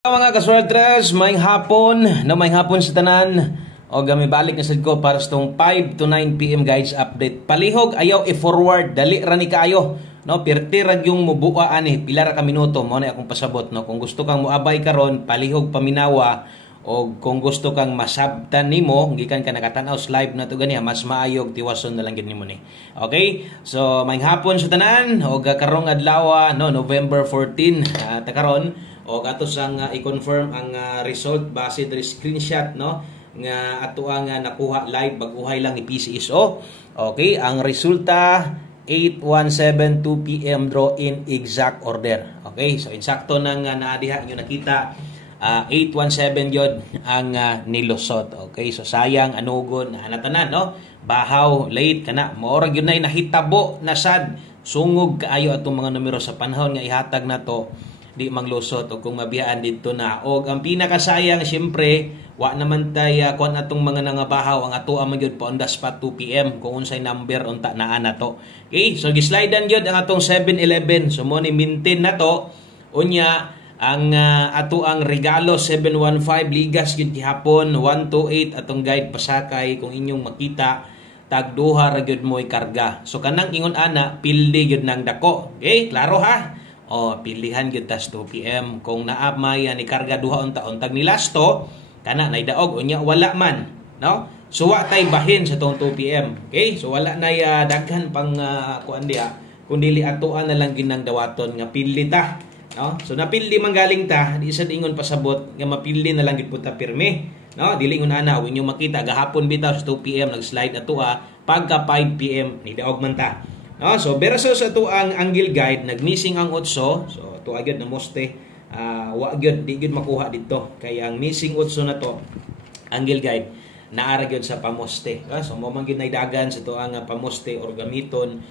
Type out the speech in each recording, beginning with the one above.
Mga kaswertres, may hapon sa tanan o gamibalik na sad ko para sa tong 5 to 9 PM guys update. Palihog ayaw i-forward, dali ra ni kaayo. No, pirtirag yung mubua ani, pila ra ka minuto mo na akong pasabot no. Kung gusto kang moabay karon, palihog paminawa o kung gusto kang masabtan nimo, gikan ka nakatan-aw live na to ganiya, mas maayog tiwason na lang gid nimo ni. Okay? So, may hapon sa tanan o karong adlaw no, November 14 ta karon. O ato sang i-confirm ang result base diri screenshot no nga ato ang nakuha live baguhay lang ni PCSO. Okay, ang resulta 8:17 2 PM draw in exact order. Okay, so insakto nang naadiha inyo nakita 8:17 yun ang nilusot. Okay, so sayang anugon na natanan no. Bahaw late kana maora gyud nay nahitabo na sad sungog kaayo atong mga numero sa panahon nga ihatag nato di manglusot o kung mabiyaan dito na. O ang pinakasayang siyempre wa naman tay kuan atong mga nangabahaw ang ato ang gyud pa on the spot 2 PM kung unsay number unta naa na to. Okay, so gislidean gyud ang atong 7-11. So mo ni maintain na to unya ang ato ang regalo 715 ligas gyud gihapon 128 atong guide pasakay kung inyong makita tagduha ra gyud mo'y karga. So kanang ingon ana pildi gyud nang dako. Okay, klaro ha? O pilihan gyud tas 2 PM kung naa may ni karga duha unta-untag ni lasto kana nay daog unya wala man no. So wa tay bahin sa tong 2 PM. Okay, so wala nay daghan pang kuan dia kundi atoan na lang ginang dawaton nga pili ta no. So napili man galing ta di sad ingon pasabot nga mapili na lang gid puta pirme no. Dili ingon ana inyo makita gahapon bitaw sa 2 PM nag-slide ato pagka 5 PM ni daog man ta no. So versus ato ang angle guide nagmissing ang 8. So ato agad na moste wa gyud di gyud makuha dito kay ang missing 8 na to angle guide naara gyud sa pamoste. So mo man gyud dagan sa to ang pamoste or gamiton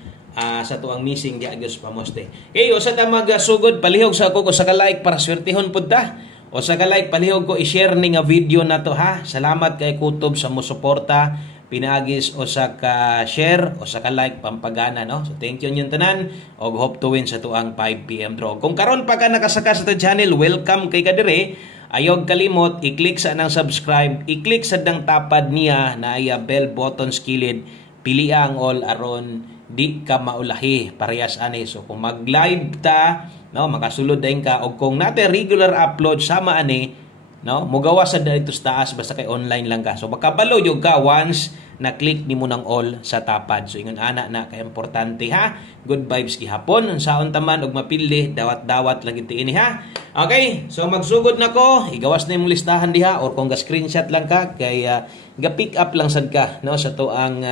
sa to ang missing di agos pamoste. Okay, usa ta magasugod palihog sa ako sa ka-like para swertehon pud ta. O sa ka-like palihog ko i-share ni nga video na to ha. Salamat kay Kutob sa mo suporta pinagis o sa ka-share o sa ka-like pampagana no. So thank you nyon tanan og hope to win sa tuang 5 PM draw. Kung karon pa ka nakasaka sa channel, welcome kay kadire. Ayog kalimot i-click sa nang subscribe, i-click sa dang tapad niya na ay bell button skilled, pili ang all aron di ka maulahi parehas ani. So kung mag-live ta no makasulod dayon ka og kung nate regular upload sama ani no mugawa sa dito sa taas basta kay online lang ka. So makabalo jud ka once na click nimo ng all sa tapad. So ingon ana na kay importante ha. Good vibes gihapon unsaon taman og mapili dawat-dawat lang iti ini ha. Okay, so magsugod na ko igawas na imong listahan diha or kung ga screenshot lang ka kay ga pick up lang sad ka no sa to ang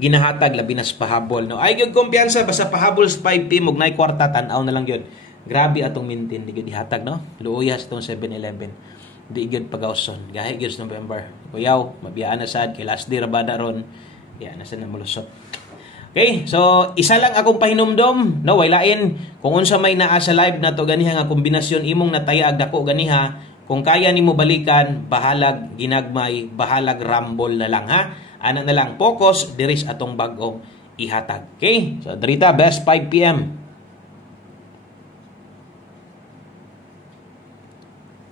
ginahatag labi na sa pahabol no. Ay gyud kumpiyansa basta pahabol sa 5 PM ug nay kwarta tan-aw na lang gyud. Grabe atong maintain di gyud dihatag no. Luuyas tong 7-11. Di gyud pagawson. Gahi gyud sa November. Kuyaw, mabiyaan na sad kay last day ra bada ron. Ya na sad na malusot. Okay, so isa lang akong pahinumdom no, way lain kung unsa may naa sa live na to ganiha nga kombinasyon imong natayag dako ganiha. Kung kaya nimo balikan, bahalag ginagmay, bahalag rumble na lang ha. Ana na lang focus diris atong bag-ong ihatag. Okay? So drita best 5 PM.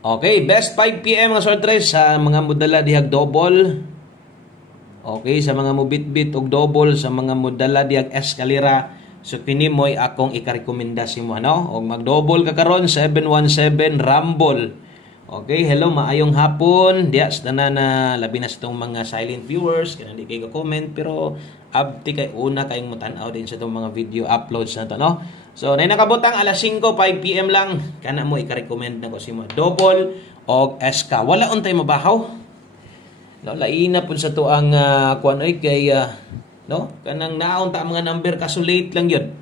Okay, best 5 PM nga sortres sa mga modala dihag double. Okay, sa mga mubit-bit og double, sa mga modala dihag eskalera. So kini mo'y akong ikarekomendasyon mo no. Og mag-double ka karon 717 Rumble. Okay, hello, maayong hapon. Diya sa tanan na labi na sa itong mga silent viewers. Kaya hindi kayo comment pero abti kay una kayong matanaw din sa itong mga video uploads na ito, no? So, na nakabutang alas 5, 5 PM lang. Kana mo, ika-recommend na ko si mo. Double o SK. Wala untay mabahaw. No, laina po sa ito ang kuan ay kay, no? Kanang naunta mga number kasulate lang yun.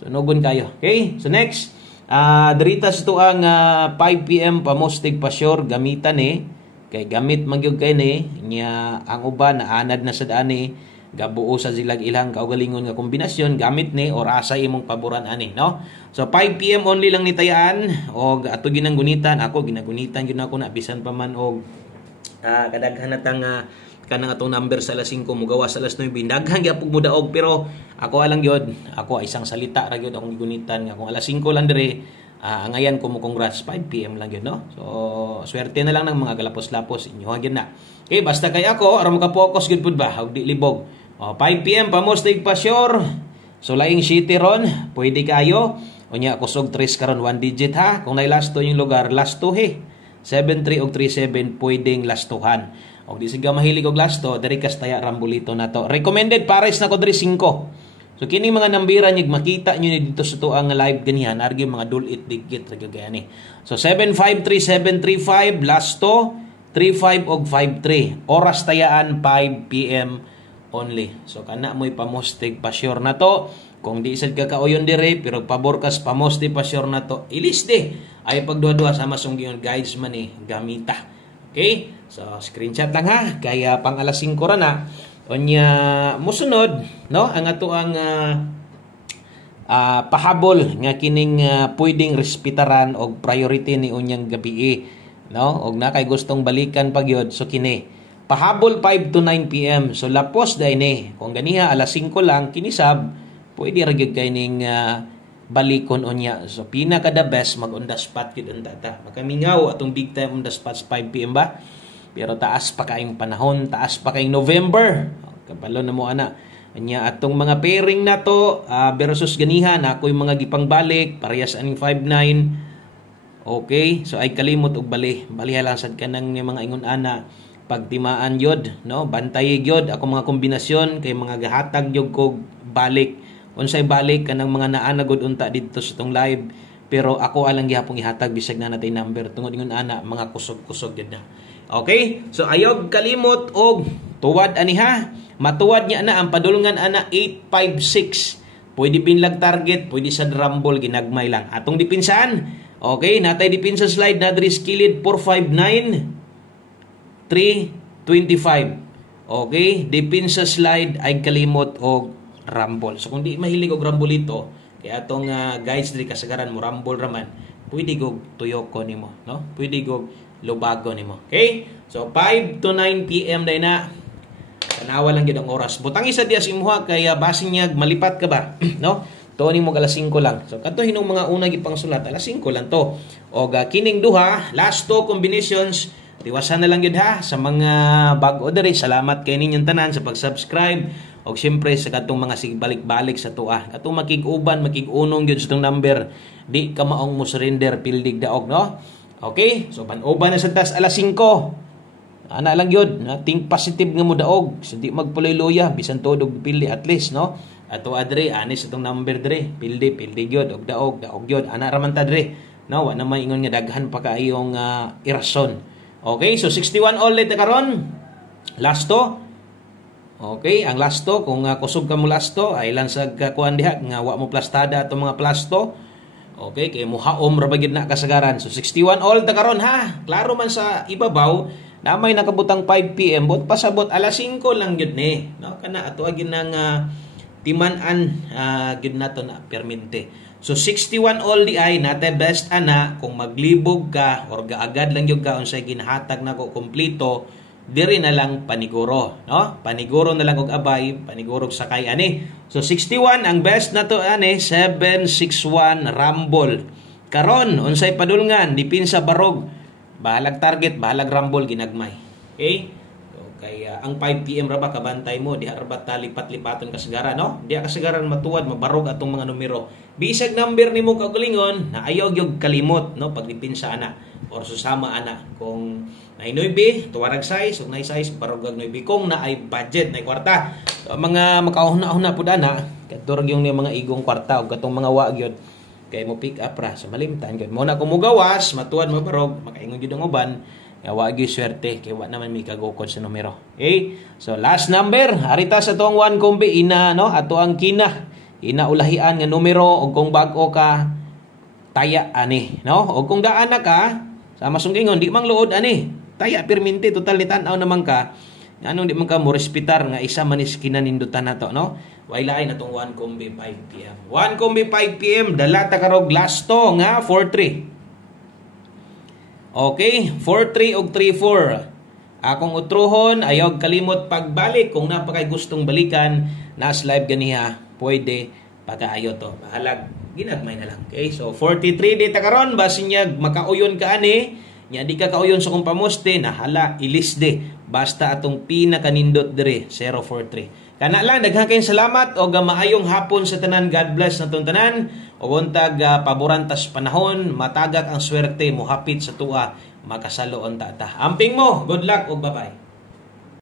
So, nugon kayo. Okay, so next. Diritas ito ang 5 PM pamostig pa sure gamitan kay gamit magyug kay nya ang uban naanad na sa daan gabuo sa silag ilang kaugalingon nga kombinasyon gamit or asa imong paboran ani no. So 5 PM only lang ni tayaan og ato ginang gunitan ako ginagunitan gyud ako na bisan pa man og kadaghan natang kanang atong number sa alas 5 mugawas sa alas 9 daghang gyapon mo daog pero ako alang gyud ako isang salita ra gyud akong gigunitan nga kung alas 5 lang dire Ang ayan congrats 5 PM lang yun, no? So swerte na lang ng mga galapos-lapos inyo hagyan na. Okay, basta kay ako aron maka-focus gud pud ba ug di libog. 5 PM pamostig pa sure. So laing city ron, pwede kayo. Unya kusog 3 karon 1 digit ha. Kung nay last 2 yung lugar, last 2 he. 73 og 37 pwedeng lastuhan. Og di siga mahilig og lasto, diri kas taya rambulito na to. Recommended pares na ko diri 5. So kini mga nambira nyig makita nyo ni dito sa tuang live ganihan argi mga dulit digit ra gani. So 753735 last to 35 og 53. Oras tayaan 5 PM only. So kana mo'y pamostig pa sure na to. Kung di sad ka kauyon dire pero pabor kas pamostig pa sure na to. Iliste ay pagduwa-duwa sa masunggiyon guides man ni gamita. Okay? So screenshot lang ha kaya pang alas 5 ra na. Onya mosunod no ang ato ang pahabol nga kining pwedeng respetaran og priority ni unyang gabi no og na kay gustong balikan pagyod so kini pahabol 5 to 9 PM so lapos day ni kung ganiha alas 5 lang kinisab pwede ra gyud kay ning balikon unya so pinaka the best mag on the spot gid unta ta makamingaw atong big time on the spot 5 PM ba. Pero taas pa kaayong panahon, taas pa kaayong November. Kapalo na mo ana. Anya atong mga pairing na to versus ganihan ako yung mga gipangbalik parehas aning 5-9. Okay, so ay kalimot og bali. Baliha lang sad kanang mga ingon ana pagtimaan yod, no? Bantay yod ako mga kombinasyon kay mga gahatag yod kog balik. Unsay balik kanang mga naa na gud unta didto sa tong live. Pero ako alang gihapon ihatag bisag na natay number tungod ingon ana mga kusog-kusog gid na. Okay? So ayog kalimot og tuwad ani ha. Matuwad niya na ang padulungan ana 856. Pwede binlag target, pwede sa rumble ginagmay lang. Atong dipinsan. Okay, natay dipinsa slide na diri skilled 459 325. Okay, dipinsa slide ay kalimot og rumble. So kung di mahilig og rumble ito, kaya atong guys diri kasagaran mo rumble raman, pwede gog tuyoko nimo, no? Pwede gog lubago nimo. Okay? So 5 to 9 PM day na. Tanawa lang gid ang oras. Butang isa dias imuha kaya basin niya malipat ka ba, no? To nimo alas 5 lang. So kadto hinong mga una gid pangsulat alas 5 lang to. Og kining duha, last two combinations, tiwasan na lang gid ha sa mga bag-o diri. Salamat kay ninyong tanan sa pag-subscribe. Og syempre sa katong mga sigbalik-balik sa tuwa. Katong makig-uban, makig-unong gyud sa tong number, di ka maong mo surrender pildig daog, no? Okay, so pan-uban na sa tas alas 5. Ana lang yun, think positive nga mo daog. Hindi magpuloy-loya, bisan todo pildi at least, no? Ato adre, anis itong number dre, pildi yun, og daog yun. Ana raman ta dre, no? Wala naman ingon nga daghan pa kaayong irason. Okay, so 61 all na karon. Last to. Okay, ang last to, kung kusog ka mo last to, ay lang sa kakuan diha, nga wa mo plastada itong mga plasto. Okay, kay muhaom ra bagid na kasagaran. So 61 all ta karon ha. Klaro man sa ibabaw na may nakabutang 5 PM bot pasabot alas 5 lang gyud ni. No kana ato agin nang timan-an gyud nato na permente. So 61 all di ay nate best ana kung maglibog ka or gaagad lang gyud ka unsay ginhatag nako kompleto diri na lang paniguro, no? Paniguro na lang og abay, paniguro sakay ani. So 61 ang best na to ani 761 rumble. Karon unsay padulngan dipin sa barog. Bahalag target, bahalag rumble ginagmay. Okay? So kaya ang 5 PM ra ba kabantay mo, diha ra ba talipat-lipaton kasagaran, no? Diha kasagaran matuwad mabarog atong mga numero. Bisag number nimo kaugalingon na ayaw gyud kalimot, no? Pag dipin sa ana or susama ana kung nay 9 tuwarag size ug nay size barugag 9 kung naay budget nay kwarta so, mga makauna-una pud ana kadurog yung mga igong kwarta ug katong mga wa gyud kay mo pick up ra sa malimtan gyud mo na kumugawas matuad mabarog makaingon gyud ang uban nga wa gyud swerte kay wa naman mi kagukod sa numero. Okay, so last number arita sa tuang 1 kombi ina no ato ang kina ulahian nga numero ug kung bag-o ka taya ani no ug kung daan na ka sa masunggingon di mang luod ani taya permente total ni tan-aw naman ka anong di man ka mo respetar nga isa man is kinanindutan nato no wailay natong 1 kombi 5 PM 1 kombi 5 PM dala ta karog last to nga 4-3 okay 4-3 og 3-4 akong utruhon ayaw kalimot pagbalik kung napakay gustong balikan nas live ganiha pwede pagaayo to bahalag ginagmay na lang. Okay? So 43 data karon basin niya makauyon ka ani, nya di ka kauyon sa kung pamuste nahala ilis de. Basta atong pinakanindot dire 043. Kana lang daghang kayong salamat o maayong hapon sa tanan. God bless natong tanan. O untag paborantas panahon, matagak ang swerte mohapit sa tuwa, makasalo ang tata. Amping mo, good luck o bye-bye.